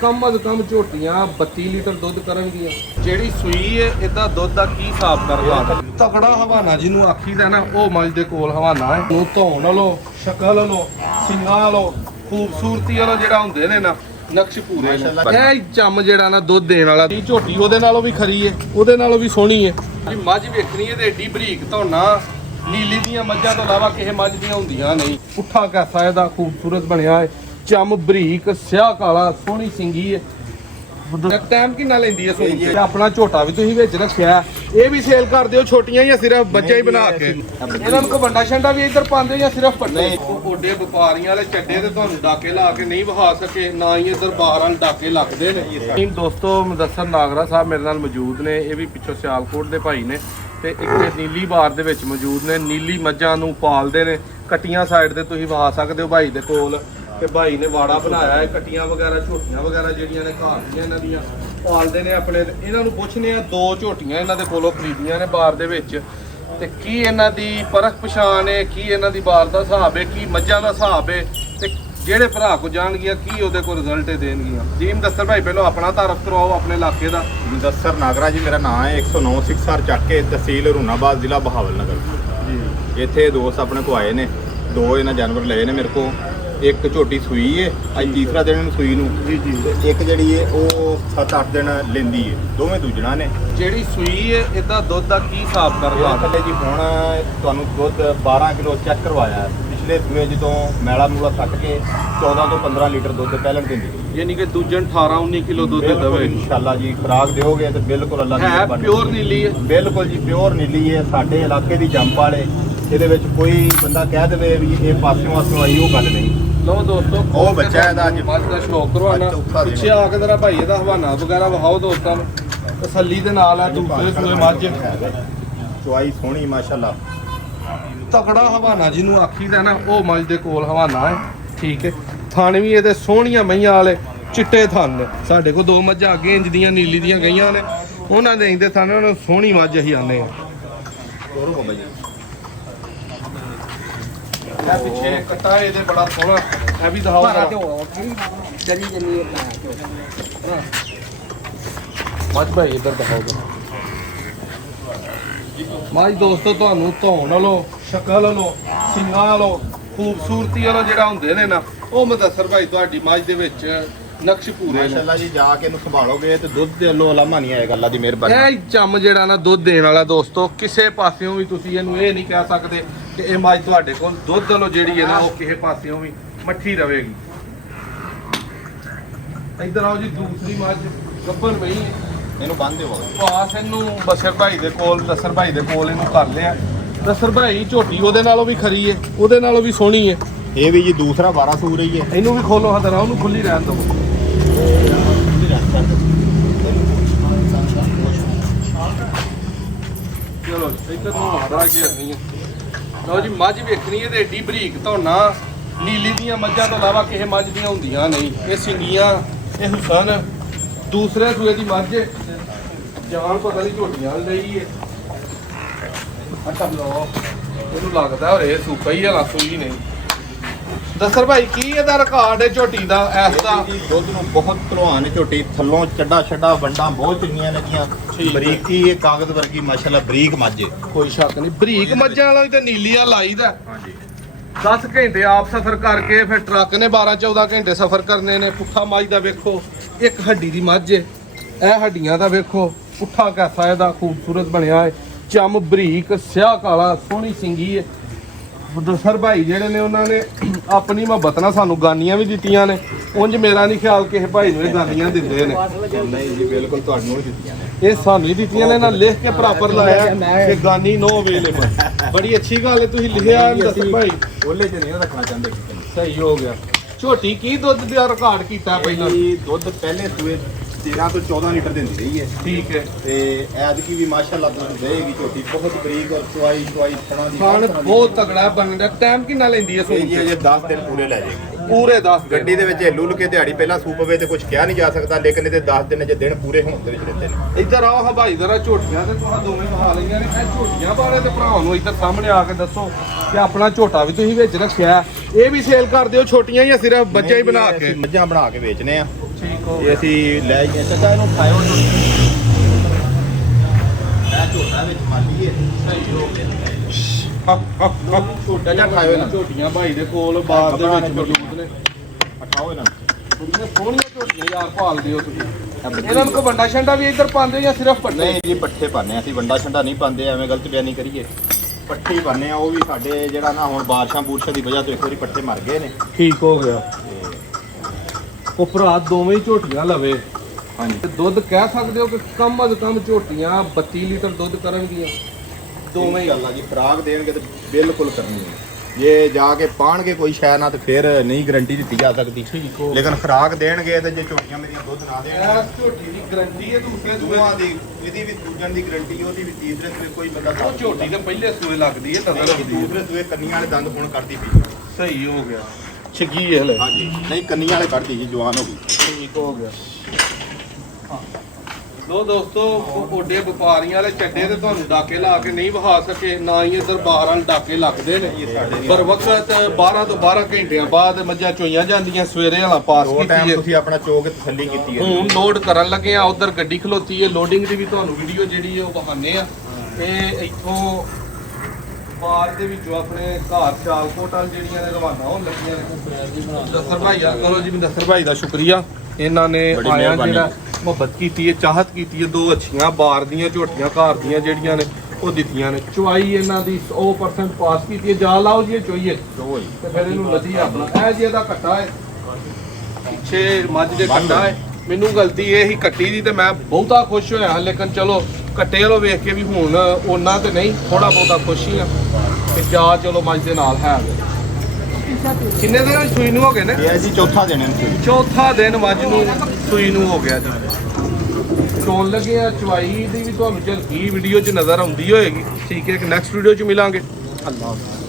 कम अज कम झोटियां 32 litre दुध करनगियां। ਜਿਹੜੀ ਸੂਈ ਹੈ ਇਹਦਾ ਦੁੱਧ ਦਾ ਕੀ ਹਿਸਾਬ ਕਰਵਾ ਤਗੜਾ ਹਵਾਨਾ ਜਿਹਨੂੰ ਆਖੀਦਾ ਨਾ ਉਹ ਮੱਝ ਦੇ ਕੋਲ ਹਵਾਨਾ ਹੈ। ਨੂੰ ਧੌਣ ਵਾਲੋ ਸ਼ਕਲ ਵਾਲੋ ਸਿੰਗਾਂ ਵਾਲੋ ਖੂਬਸੂਰਤੀ ਵਾਲੋ ਜਿਹੜਾ ਹੁੰਦੇ ਨੇ ਨਾ ਨਕਸ਼ ਪੂਰੇ ਇਹ ਚੰਮ ਜਿਹੜਾ ਨਾ ਦੁੱਧ ਦੇਣ ਵਾਲਾ ਦੀ ਝੋਟੀ ਉਹਦੇ ਨਾਲੋਂ ਵੀ ਖਰੀ ਹੈ, ਉਹਦੇ ਨਾਲੋਂ ਵੀ ਸੋਹਣੀ ਹੈ। ਮੱਝ ਵੇਖਣੀ ਹੈ ਤੇ ਏਡੀ ਬਰੀਕ ਧੌਣਾ ਨੀਲੀ ਦੀਆਂ ਮੱਝਾਂ ਤੋਂ ਇਲਾਵਾ ਕਿਸੇ ਮੱਝ ਦੀਆਂ ਹੁੰਦੀਆਂ ਨਹੀਂ। ਪੁੱਠਾ ਕੈਸਾ ਇਹਦਾ ਖੂਬਸੂਰਤ ਬਣਿਆ ਹੈ, ਚੰਮ ਬਰੀਕ ਸਿਆਹ ਕਾਲਾ ਸੋਹਣੀ ਸਿੰਗੀ ਹੈ। ਟਾਈਮ ਕਿੰਨਾ ਲੈਂਦੀ ਹੈ ਸੋਹਣੀ ਤੇ ਆਪਣਾ ਝੋਟਾ ਵੀ ਤੁਸੀਂ ਵਿੱਚ ਰੱਖਿਆ ਇਹ ਵੀ ਸੇਲ ਕਰਦੇ ਹੋ ਛੋਟੀਆਂ ਜਾਂ ਸਿਰਫ ਬੱਚਾ ਹੀ ਬਣਾ ਕੇ ਇਹਨਾਂ ਨੂੰ ਕੋਈ ਵੰਡਾ ਛੰਡਾ ਵੀ ਇੱਧਰ ਪਾਉਂਦੇ ਜਾਂ ਸਿਰਫ ਪੱਟੇ ਓਡੇ ਵਪਾਰੀਆਂ ਵਾਲੇ ਚੱਡੇ ਤੇ ਤੁਹਾਨੂੰ ਡਾਕੇ ਲਾ ਕੇ ਨਹੀਂ ਵਹਾ ਸਕੇ ਨਾ ਹੀ ਇੱਧਰ ਬਾਹਰ ਵਾਲ ਡਾਕੇ ਲੱਗਦੇ ਨੇ। ਦੋਸਤੋ ਮੁਦੱਸਰ ਨਾਗਰਾ ਸਾਹਿਬ ਮੇਰੇ ਨਾਲ ਮੌਜੂਦ ਨੇ, ਇਹ ਵੀ ਪਿੱਛੋਂ ਸਿਆਲਕੋਟ ਦੇ ਭਾਈ ਨੇ ਤੇ ਇੱਕ ਨੀਲੀ ਬਾਰ ਦੇ ਵਿੱਚ ਮੌਜੂਦ ਨੇ। ਨੀਲੀ ਮੱਝਾਂ ਨੂੰ ਪਾਲਦੇ ਨੇ, ਕਟੀਆਂ ਸਾਈਡ ਤੇ ਤੁਸੀਂ ਵਹਾ ਸਕਦੇ ਹੋ ਭਾਈ ਦੇ ਕੋਲ ਤੇ ਭਾਈ ਨੇ ਵਾੜਾ ਬਣਾਇਆ ਹੈ। ਕਟੀਆਂ ਵਗੈਰਾ ਝੋਟੀਆਂ ਵਗੈਰਾ ਜਿਹੜੀਆਂ ਨੇ ਘਰ ਦੀਆਂ ਇਹਨਾਂ ਦੀਆਂ ਪਾਲਦੇ ਨੇ ਆਪਣੇ। ਇਹਨਾਂ ਨੂੰ ਪੁੱਛਨੇ ਆ ਦੋ ਝੋਟੀਆਂ ਇਹਨਾਂ ਦੇ ਕੋਲੋਂ ਖਰੀਦੀਆਂ ਨੇ ਬਾਰ ਦੇ ਵਿੱਚ ਤੇ ਕੀ ਇਹਨਾਂ ਦੀ ਪਰਖ ਪਛਾਣ ਹੈ, ਕੀ ਇਹਨਾਂ ਦੀ ਬਾਰ ਦਾ ਹਿਸਾਬ ਹੈ, ਕੀ ਮੱਝਾਂ ਦਾ ਹਿਸਾਬ ਹੈ ਤੇ ਜਿਹੜੇ ਭਰਾ ਕੋ ਜਾਣਗੀਆਂ ਕੀ ਉਹਦੇ ਕੋਲ ਰਿਜ਼ਲਟ ਦੇਣਗੀਆਂ। ਜੀ ਮੁਦੱਸਰ ਭਾਈ ਪਹਿਲਾਂ ਆਪਣਾ ਤਾਰਫ ਕਰਵਾਓ ਆਪਣੇ ਇਲਾਕੇ ਦਾ। ਮੁਦੱਸਰ ਨਾਗਰਾ ਜੀ ਮੇਰਾ ਨਾਮ ਹੈ। 109 ਸਿਕਸਰ ਚੱਕ ਕੇ ਤਹਿਸੀਲ ਰੂਨਾਬਾਦ ਜ਼ਿਲ੍ਹਾ ਬਹਾਵਲ ਨਗਰ ਜੀ। ਇੱਥੇ ਦੋਸਤ ਆਪਣੇ ਕੋ ਆਏ ਨੇ, ਦੋ ਇਹਨਾਂ ਜਾਨਵਰ ਲਏ ਨੇ ਮੇਰੇ ਕੋ। ਇੱਕ ਝੋਟੀ ਸੂਈ ਹੈ, ਅੱਜ ਤੀਸਰਾ ਦਿਨ ਇਹਨੂੰ ਸੂਈ ਨੂੰ ਜੀ ਜੀ। ਇੱਕ ਜਿਹੜੀ ਹੈ ਉਹ 7-8 ਦਿਨ ਲੈਂਦੀ ਹੈ, ਦੋਵੇਂ ਦੂਜਣਾ ਨੇ। ਜਿਹੜੀ ਸੂਈ ਹੈ ਇਹਦਾ ਦੁੱਧ ਦਾ ਕੀ ਹਿਸਾਬ ਕਰਵਾ ਥੱਲੇ ਜੀ ਹੁਣ ਤੁਹਾਨੂੰ ਦੁੱਧ 12 ਕਿਲੋ ਚੈੱਕ ਕਰਵਾਇਆ। ਪਿਛਲੇ ਸੂਏ ਜਦੋਂ ਮੈਲਾ ਮੂਲਾ ਕੱਟ ਕੇ 14 ਤੋਂ 15 ਲੀਟਰ ਦੁੱਧ ਪਹਿਲਾਂ ਦਿੰਦੀ, ਯਾਨੀ ਕਿ ਦੂਜਣ 18-19 ਕਿਲੋ ਦੁੱਧ ਦੇਵੇ ਇਨਸ਼ਾਅੱਲਾ ਜੀ। ਖੁਰਾਕ ਦਿਓਗੇ ਤੇ ਬਿਲਕੁਲ ਅੱਲਾ ਹੈ ਪਿਓਰ ਨੀਲੀ ਹੈ, ਬਿਲਕੁਲ ਜੀ ਪਿਓਰ ਨੀਲੀ ਹੈ। ਸਾਡੇ ਇਲਾਕੇ ਦੀ ਜੰਪ ਵਾਲੇ ਇਹਦੇ ਵਿੱਚ ਕੋਈ ਬੰਦਾ ਕਹਿ ਦੇਵੇ ਵੀ ਇਹ ਪਾਸਿਓਂ ਆਈ ਉਹ ਗੱਲ ਨਹੀਂ। ਲਓ ਦੋਸਤੋ ਉਹ ਬੱਚਾ ਇਹਦਾ ਅੱਜ ਮੱਝ ਦਾ ਸ਼ੌਕ ਕਰਵਾਉਣਾ ਪਿੱਛੇ ਆ ਕੇ ਜਰਾ ਭਾਈ ਇਹਦਾ ਹਵਾਨਾ ਵਗੈਰਾ ਵਿਖਾਓ ਦੋਸਤਾਂ ਨੂੰ। ਤਸੱਲੀ ਦੇ ਨਾਲ ਹੈ ਦੂਸਰੇ ਸੂਏ ਮੱਝ ਚੁਆਈ ਸੋਹਣੀ ਮਾਸ਼ਾਅੱਲਾ। ਤਕੜਾ ਹਵਾਨਾ ਜਿਹਨੂੰ ਆਖੀਦਾ ਨਾ ਉਹ ਮੱਝ ਦੇ ਕੋਲ ਹਵਾਨਾ ਹੈ। ਠੀਕ ਹੈ, ਥਣ ਵੀ ਇਹਦੇ ਸੋਹਣੀਆਂ ਮਈਆਂ ਵਾਲੇ ਚਿੱਟੇ ਥਣ ਨੇ। ਸਾਡੇ ਕੋਲ ਦੋ ਮੱਝਾਂ ਅੱਗੇ ਇੰਜ ਦੀਆਂ ਨੀਲੀ ਦੀਆਂ ਗਈਆਂ ਨੇ, ਉਹਨਾਂ ਦੇ ਇੰਦੇ ਥਣ ਉਹਨਾਂ ਨੂੰ ਸੋਹਣੀ ਮੱਝ ਅਸੀਂ ਆਨੇ ਆ। ਇਹ ਪਿੱਛੇ ਕੱਟਾ ਇਹਦੇ ਬੜਾ ਸੋਹਣਾ, ਇਹ ਵੀ ਦਿਖਾਓ ਮੱਝ ਭਾਈ ਇੱਧਰ ਦਿਖਾਓ ਮੱਝ ਦੋਸਤੋ। ਤੁਹਾਨੂੰ ਧੌਣ ਵਾਲੋ ਸ਼ਕਲ ਵਾਲੋ ਸਿੰਗਾਂ ਵਾਲੋ ਖੂਬਸੂਰਤੀ ਵਾਲੋ ਜਿਹੜਾ ਹੁੰਦੇ ਨੇ ਨਾ ਉਹ ਮੁਦੱਸਰ ਭਾਈ ਤੁਹਾਡੀ ਮੱਝ ਦੇ ਵਿੱਚ ਨਕਸ਼ ਪੂਰੇ ਮਾਸ਼ਾਅੱਲਾ ਜੀ। ਜਾ ਕੇ ਇਹਨੂੰ ਸੰਭਾਲੋਗੇ ਤੇ ਦੁੱਧ ਦੇ ਵੱਲੋਂ ਅਲਾਮਾ ਨਹੀਂ ਆਏਗਾ, ਅੱਲਾ ਦੀ ਮਿਹਰਬਾਨੀ। ਇਹ ਚੰਮ ਜਿਹੜਾ ਨਾ ਦੁੱਧ ਦੇਣ ਵਾਲਾ ਦੋਸਤੋ, ਕਿਸੇ ਪਾਸਿਓਂ ਵੀ ਤੁਸੀਂ ਇਹਨੂੰ ਇਹ ਨਹੀਂ ਕਹਿ ਸਕਦੇ ਕਿ ਇਹ ਮੱਝ ਤੁਹਾਡੇ ਕੋਲ ਦੁੱਧ ਵੱਲੋਂ ਜਿਹੜੀ ਹੈ ਨਾ ਉਹ ਕਿਸੇ ਪਾਸਿਓਂ ਵੀ ਮੱਠੀ ਰਵੇਗੀ। ਇੱਧਰ ਆਓ ਜੀ, ਦੂਸਰੀ ਮੱਝ ਗੱਭਣ ਪਈ ਹੈ, ਇਹਨੂੰ ਬੰਨ ਦਿਓ। ਪਾਸ ਇਹਨੂੰ ਬਸ਼ਰ ਭਾਈ ਦੇ ਕੋਲ ਦਸਰ ਭਾਈ ਦੇ ਕੋਲ ਇਹਨੂੰ ਕਰ ਲਿਆ। ਦਸਰ ਭਾਈ ਝੋਟੀ ਉਹਦੇ ਨਾਲੋਂ ਵੀ ਖਰੀ ਹੈ, ਉਹਦੇ ਨਾਲੋਂ ਵੀ ਸੋਹਣੀ ਹੈ। ਇਹ ਵੀ ਜੀ ਦੂਸਰਾ 12 ਸੂ ਰਹੀ ਹੈ। ਇਹਨੂੰ ਵੀ ਖੋਲੋ ਹੱਥ ਨਾਲ, ਉਹਨੂੰ ਖੁੱਲੀ ਰਹਿਣ ਦਿਓ। ਚਲੋ ਇੱਧਰ ਨੂੰ ਮਾਰਾ ਕੇ ਰੱਖਣੀ ਹੈ। ਲਓ ਜੀ ਮੱਝ ਵੇਖਣੀ ਹੈ ਤੇ ਏਡੀ ਬਰੀਕ ਧੌਣਾ ਨੀਲੀ ਦੀਆਂ ਮੱਝਾਂ ਤੋਂ ਇਲਾਵਾ ਕਿਸੇ ਮੱਝ ਦੀਆਂ ਹੁੰਦੀਆਂ ਨਹੀਂ। ਇਹ ਸਿੰਗੀਆਂ ਇਹ ਹੁਸਨ ਦੂਸਰੇ ਸੂਏ ਦੀ ਮੱਝ ਜਾਨ ਪਤਾ ਨਹੀਂ ਝੋਟੀਆਂ ਲਈ ਹੈ। ਅੱਛਾ ਲਓ ਇਹਨੂੰ ਲੱਗਦਾ ਹੋਰ ਇਹ ਸੂਪਾ ਹੀ ਹੈ, ਸੂਈ ਨਹੀਂ। ਦਸਰ ਭਾਈ ਕੀ ਇਹਦਾ ਰਿਕਾਰਡ ਹੈ ਝੋਟੀ ਦਾ ਇਸ ਦਾ? ਦੁੱਧ ਨੂੰ ਬਹੁਤ ਭਲਵਾਨ ਹੈ ਝੋਟੀ, ਥੱਲੋਂ ਚੱਡਾ ਛੱਡਾ ਵੰਡਾਂ ਬਹੁਤ ਚੰਗੀਆਂ ਨੇਗੀਆਂ। ਬਰੀਕੀ ਇਹ ਕਾਗਜ਼ ਵਰਗੀ ਮਾਸ਼ਾਅੱਲਾ ਬਰੀਕ ਮੱਝ ਹੈ, ਕੋਈ ਸ਼ੱਕ ਨਹੀਂ। ਬਰੀਕ ਮੱਝਾਂ ਵਾਲਾ ਤੇ ਨੀਲੀਆਂ ਲਾਈਦਾ। ਹਾਂਜੀ 10 ਘੰਟੇ ਆਪ ਸਫ਼ਰ ਕਰਕੇ ਫਿਰ ਟਰੱਕ ਨੇ 12-14 ਘੰਟੇ ਸਫ਼ਰ ਕਰਨੇ ਨੇ। ਪੁੱਠਾ ਮੱਝ ਦਾ ਵੇਖੋ, ਇੱਕ ਹੱਡੀ ਦੀ ਮੱਝ ਹੈ। ਇਹ ਹੱਡੀਆਂ ਦਾ ਵੇਖੋ ਪੁੱਠਾ ਕੈਸਾ ਇਹਦਾ ਖੂਬਸੂਰਤ ਬਣਿਆ ਹੈ, ਚੰਮ ਬਰੀਕ ਸਿਆਹ ਕਾਲਾ ਸੋਹਣੀ ਸਿੰਗੀ ਹੈ। ਦਸਰ ਭਾਈ ਜਿਹੜੇ ਨੇ ਉਹਨਾਂ ਨੇ ਆਪਣੀ ਮੁਹੱਬਤ ਨਾਲ ਸਾਨੂੰ ਗਾਨੀਆਂ ਵੀ ਦਿੱਤੀਆਂ ਨੇ। ਉਂਝ ਮੇਰਾ ਨਹੀਂ ਖਿਆਲ ਕਿਸੇ ਭਾਈ ਨੂੰ ਇਹ ਗਾਨੀਆਂ ਦਿੰਦੇ ਨੇ। ਨਹੀਂ ਜੀ ਬਿਲਕੁਲ ਤੁਹਾਨੂੰ ਹੀ ਦਿੱਤੀਆਂ ਨੇ, ਇਹ ਸਾਨੂੰ ਹੀ ਦਿੱਤੀਆਂ ਨੇ ਨਾ, ਲਿਖ ਕੇ ਪ੍ਰਾਪਰ ਲਾਇਆ ਕਿ ਗਾਨੀ ਨੋ ਅਵੇਲੇਬਲ। ਬੜੀ ਅੱਛੀ ਗੱਲ ਹੈ ਤੁਸੀਂ ਲਿਖਿਆ ਦਸਰ ਭਾਈ। ਉਹਲੇ ਚ ਨਹੀਂ ਰੱਖਣਾ ਚਾਹੁੰਦੇ। ਸਹੀ ਹੋ ਗਿਆ। ਝੋਟੀ ਕੀ ਦੁੱਧ ਦਾ ਰਿਕਾਰਡ ਕੀਤਾ ਪਹਿਲਾਂ? ਦੁੱਧ ਪਹਿਲੇ ਸੂਏ 13 ਤੋਂ 14 ਲੀਟਰ ਦਿੰਦੀ ਰਹੀ ਹੈ। ਠੀਕ ਹੈ। ਤੇ ਐਤਕੀ ਵੀ ਮਾਸ਼ਾਅੱਲਾ ਤੁਹਾਨੂੰ ਦੇਗੀ ਝੋਟੀ ਬਹੁਤ ਬਰੀਕ ਔਰ ਚੁਆਈ ਥਣਾ ਦੀ ਖਾਣ ਬਹੁਤ ਤਗੜਾ ਬਣਦਾ। ਟਾਈਮ ਕਿੰਨਾ ਲੈਂਦੀ ਹੈ ਇਹ ਜੀ ਅਜੇ 10 ਦਿਨ ਪੂਰੇ ਲੈ ਜਾਏਗੀ। ਪੂਰੇ 10 ਗੱਡੀ ਦੇ ਵਿੱਚ ਲੁੱਲ ਕੇ ਦਿਹਾੜੀ ਪਹਿਲਾਂ ਸੂਪ ਪਵੇ ਤੇ ਕੁਝ ਕਿਹਾ ਨਹੀਂ ਜਾ ਸਕਦਾ, ਲੇਕਿਨ ਇਹਦੇ 10 ਦਿਨ ਜੇ ਦਿਨ ਪੂਰੇ ਹੋਣ ਦੇ ਵਿੱਚ ਰਹਿੰਦੇ ਨੇ। ਇੱਧਰ ਆਓ ਹਵਾਈ ਦਰਾ ਝੋਟੀਆਂ ਤੇ ਤੁਹਾਂ ਦੋਵੇਂ ਖਾ ਲਈਆਂ ਨੇ। ਇਹ ਝੋਟੀਆਂ ਬਾਰੇ ਤੇ ਭਰਾਵਾਂ ਨੂੰ ਇੱਧਰ ਸਾਹਮਣੇ ਆ ਕੇ ਦੱਸੋ ਕਿ ਆਪਣਾ ਝੋਟਾ ਵੀ ਤੁਸੀਂ ਵਿੱਚ ਰੱਖਿਆ, ਇਹ ਵੀ ਸੇਲ ਕਰਦੇ ਹੋ ਛੋਟੀਆਂ ਜਾਂ ਸਿਰਫ ਬੱਚਾ ਹੀ ਬਣਾ ਕੇ? ਮੱਝਾਂ ਬਣਾ ਕੇ ਵੇਚਨੇ ਆ। ਠੀਕ ਹੋ ਇਹ ਗਿਆ। ਅਸੀਂ ਲੈ ਗਏ ਚਾਚਾ ਇਹਨੂੰ ਖਾਇਓ ਇਹ ਝੋਟਾ ਵਿੱਚ ਮਾਲੀਏ ਸਹੀ ਹੋ ਗਿਆ। ਛੋਟਾ ਜਿਹਾ ਖਾਇਓ ਇਹਨਾਂ ਨੂੰ। ਝੋਟੀਆਂ ਭਾਈ ਦੇ ਕੋਲ ਬਾਰ ਦੇ ਵਿੱਚ ਮੌਜੂਦ ਨੇ। ਖਾਓ ਇਹਨਾਂ ਨੂੰ। ਬੜੀਆਂ ਸੋਹਣੀਆਂ ਝੋਟੀਆਂ ਯਾਰ ਭਾਲਦੇ ਹੋ ਤੁਸੀਂ। ਇਹਨਾਂ ਨੂੰ ਕੋਈ ਵੰਡਾ ਛੰਡਾ ਵੀ ਇੱਧਰ ਪਾਉਂਦੇ ਹੋ ਜਾਂ ਸਿਰਫ ਪੱਟੇ? ਨਹੀਂ ਜੀ ਪੱਠੇ ਪਾਉਂਦੇ ਅਸੀਂ ਵੰਡਾ ਛੰਡਾ ਨਹੀਂ ਪਾਉਂਦੇ ਐਵੇਂ ਗਲਤ ਬਿਆਨੀ ਕਰੀਏ ਪੱਠੇ ਹੀ ਪਾਉਂਦੇ ਆ ਉਹ ਵੀ ਸਾਡੇ ਜਿਹੜਾ ਨਾ ਹੁਣ ਬਾਰਿਸ਼ਾਂ ਬੂਰਸ਼ਾਂ ਦੀ ਵਜ੍ਹਾ ਤੋਂ ਇੱਕ ਵਾਰੀ ਪੱਠੇ ਮਰ ਗਏ ਨੇ ਠੀਕ ਹੋ ਗਿਆ। ਉਹ ਭਰਾ ਦੋਵੇਂ ਹੀ ਝੋਟੀਆਂ ਲਵੇ ਹਾਂਜੀ ਤੇ ਦੁੱਧ ਕਹਿ ਸਕਦੇ ਹੋ ਕਿ ਕਮ ਅਜ਼ ਕਮ ਝੋਟੀਆਂ 32 ਲੀਟਰ ਦੁੱਧ ਕਰਨਗੀਆਂ ਦੋਵੇਂ ਹੀ ਗੱਲ ਆ ਜੀ ਖੁਰਾਕ ਦੇਣਗੇ ਤੇ ਬਿਲਕੁਲ ਕਰਨੀ ਹੈ ਜੇ ਜਾ ਕੇ ਪਾਣਗੇ ਕੋਈ ਸ਼ੈ ਨਾ ਤੇ ਫਿਰ ਨਹੀਂ ਗਰੰਟੀ ਦਿੱਤੀ ਜਾ ਸਕਦੀ ਠੀਕ ਹੋ ਲੇਕਿਨ ਖੁਰਾਕ ਦੇਣਗੇ ਤੇ ਜੇ ਝੋਟੀਆਂ ਮੇਰੀਆਂ ਦੁੱਧ ਨਾ ਦੇਣ ਇਸ ਝੋਟੀ ਦੀ ਗਰੰਟੀ ਹੈ ਦੂਸਰੇ ਸੂਏ ਦੋਵਾਂ ਦੀ ਇਹਦੀ ਵੀ ਦੂਜਣ ਦੀ ਗਰੰਟੀ ਉਹਦੀ ਵੀ ਤੀਸਰੇ ਸੂਏ ਕੋਈ ਬੰਦਾ ਉਹ ਝੋਟੀ ਦੇ ਪਹਿਲੇ ਸੂਏ ਲੱਗਦੀ ਹੈ ਨਜ਼ਰ ਆਉਂਦੀ ਹੈ। ਦੂਸਰੇ ਸੂਏ ਕੰਨੀਆਂ ਵਾਲੇ ਦੰਦ ਹੁਣ ਕਰਦੀ ਪਈ ਸਹੀ ਹੋ ਗਿਆ। ਛੱਗੀ ਹੈ ਹਲੇ। ਹਾਂਜੀ ਨਹੀਂ ਕੰਨੀਆਂ ਵਾਲੇ ਕੱਢਦੀ ਜੀ ਜਵਾਨ ਹੋ ਗਈ ਠੀਕ ਹੋ ਗਿਆ। ਲੋ ਦੋਸਤੋ ਓਡੇ ਵਪਾਰੀਆਂ ਵਾਲੇ ਚੱਡੇ ਤੇ ਤੁਹਾਨੂੰ ਡਾਕੇ ਲਾ ਕੇ ਨਹੀਂ ਵਹਾ ਸਕੇ ਨਾ ਹੀ ਇਧਰ ਬਾਹਰਾਂ ਡਾਕੇ ਲੱਗਦੇ ਨੇ ਪਰ ਵਕਤ 12 ਤੋਂ 12 ਘੰਟਿਆਂ ਬਾਅਦ ਮੱਝਾਂ ਚੋਈਆਂ ਜਾਂਦੀਆਂ ਸਵੇਰੇ ਵਾਲਾ ਪਾਸ ਦੋ ਕੀਤੀ ਟਾਈਮ ਹੈ। ਤੁਸੀਂ ਆਪਣਾ ਚੋਕ ਤਸੱਲੀ ਕੀਤੀ ਹੈ ਹੁਣ ਲੋਡ ਕਰਨ ਲੱਗੇ ਆ ਉਧਰ ਗੱਡੀ ਖਲੋਤੀ ਹੈ ਲੋਡਿੰਗ ਦੀ ਵੀ ਤੁਹਾਨੂੰ ਵੀਡੀਓ ਜਿਹੜੀ ਹੈ ਉਹ ਵਹਾਨੇ ਆ ਇਹ ਇੱਥੋਂ ਬਾਹਰ ਦੇ ਵਿੱਚੋਂ ਆਪਣੇ ਘਰ ਚਾਲਕੋਟ ਵਾਲ ਜਿਹੜੀਆਂ ਨੇ ਰਵਾਨਾ ਹੋਣ ਲੱਗੀਆਂ ਨੇ। ਦਸਰ ਭਾਈ ਯਾਰ ਕਰੋ ਜੀ ਦਸਰ ਭਾਈ ਦਾ ਸ਼ੁਕਰੀਆ ਇਹਨਾਂ ਨੇ ਬੜੀ ਆਇਆ ਮਿਹਰਬਾਨੀ। ਜਿਹੜਾ ਮੁਹੱਬਤ ਕੀਤੀ ਹੈ ਚਾਹਤ ਕੀਤੀ ਹੈ ਦੋ ਅੱਛੀਆਂ ਬਾਰ ਦੀਆਂ ਝੋਟੀਆਂ ਘਰ ਦੀਆਂ ਜਿਹੜੀਆਂ ਨੇ ਉਹ ਦਿੱਤੀਆਂ ਨੇ ਚੁਆਈ ਇਹਨਾਂ ਦੀ 100% ਪਾਸ ਕੀਤੀ ਹੈ ਜਾ ਲਾਓ ਜੀ ਇਹ ਚੋਈਏ ਚੋ ਜੀ ਤੇ ਫਿਰ ਇਹਨੂੰ ਲੱਦੀ ਆਪਣਾ ਇਹ ਜੀ ਇਹਦਾ ਕੱਟਾ ਹੈ ਪਿੱਛੇ ਮੱਝ ਦੇ ਕੱਟਾ ਹੈ ਮੈਨੂੰ ਗਲਤੀ ਇਹ ਹੀ ਕੱਟੀ ਦੀ ਤੇ ਮੈਂ ਬਹੁਤਾ ਖੁਸ਼ ਹੋਇਆ ਲੇਕਿਨ ਚਲੋ ਕੱਟੇ ਵਾਲੋ ਵੇਖ ਕੇ ਵੀ ਹੁਣ ਉਹਨਾਂ ਤੇ ਨਹੀਂ ਥੋੜਾ ਬਹੁਤਾ ਖੁਸ਼ ਹੀ ਆ ਤੇ ਜਾ ਚਲੋ ਮੱਝ ਦੇ ਨਾਲ ਹੈ ਕਿੰਨੇ ਦਿਨ ਹੋਏ ਸੂਈ ਨੂੰ ਹੋ ਗਏ ਨੇ ਇਹ ਅਸੀਂ ਚੌਥਾ ਦਿਨ ਇਹਨੂੰ ਚੌਥਾ ਦਿਨ ਮੱਝ ਨੂੰ ਸੂਈ ਨੂੰ ਹੋ ਗਿਆ ਜੀ ਚੋਣ ਲੱਗੇ ਆ ਚਵਾਈ ਦੀ ਵੀ ਤੁਹਾਨੂੰ ਝਲਕੀ ਵੀਡੀਓ 'ਚ ਨਜ਼ਰ ਆਉਂਦੀ ਹੋਏਗੀ ਠੀਕ ਹੈ ਇੱਕ ਨੈਕਸਟ ਵੀਡੀਓ 'ਚ ਮਿਲਾਂਗੇ ਅੱਲਾਹ ਹਾਫਿਜ਼।